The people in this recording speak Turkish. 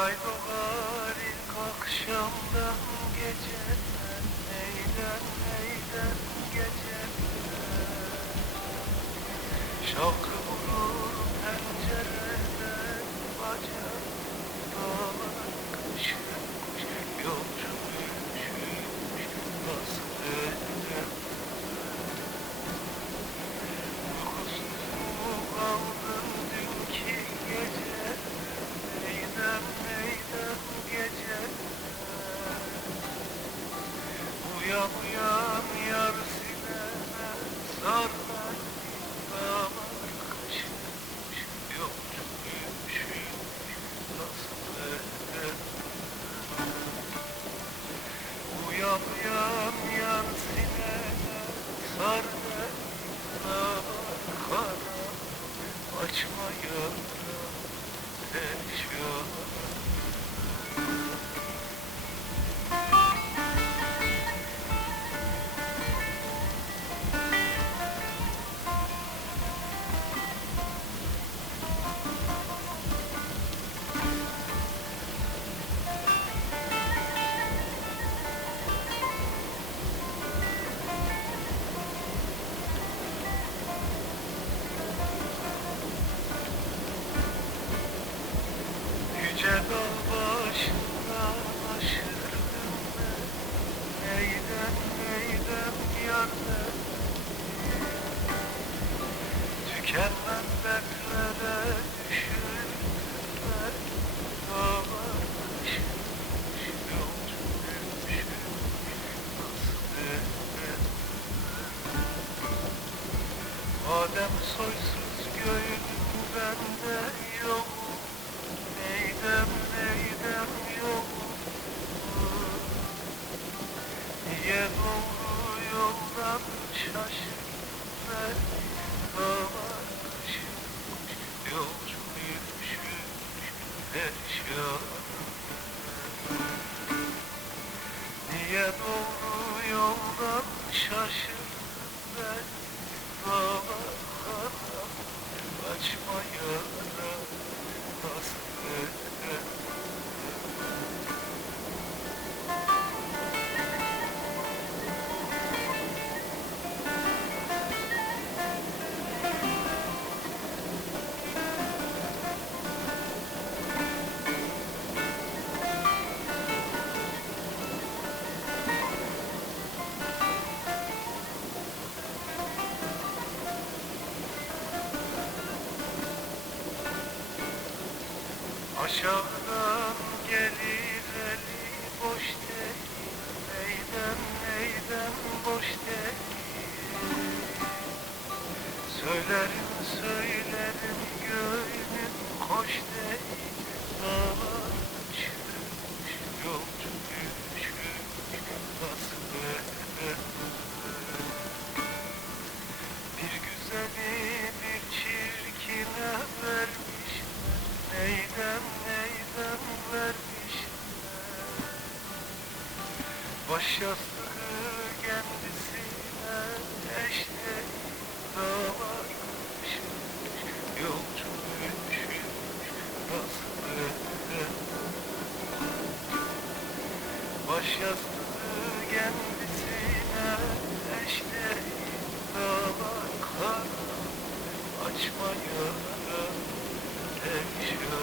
ay doğar ilk akşamdan geceden, neyden neyden geceden. Şavkı vurur pencereden, bacak dağlar kaşınmış, yolcu üşümüş, nasıl edem. Uykusuz mu kaldın dünkü gece, neydem neydem gece. Uyan uyan yar sineme, sar beni, dağlar kaşınmış, yolcu üşümüş, nasıl edem. Uyan uyan yar sineme, sar beni, dağlar kara, açma yara, eşya. Yüce dağ başında aşırdım ben, neyden neyden yar ben. Tükenmez dertlere düşürdüm ben, dağlar kaşınmış, yolcu üşümüş, nasıl edem. Madem soysuz göğün bende yok, neydem neydem yok. Niye doğru yoldan şaşırdım ben, dağlar kaşınmış, yolcu üşümüş, eşya. Niye doğru yoldan şaşırdım ben, dağlar kara, açma yara, nasıl edem. Aşağıdan gelir eli boş değil, neyden neyden boş değil. Söylerim söylerim gönlüm hoş değil, dağlar kaşınmış, yolcu üşümüş, nasıl edem. Bir güzeli bir çirkine vermişler, neyden neyden vermişler. Baş yastığı kendisine eş değil, dağlar kaşınmış, yolcu üşümüş, nasıl edem. Baş yastığı kendisine eş değil, dağlar kara, açma yara, eşya.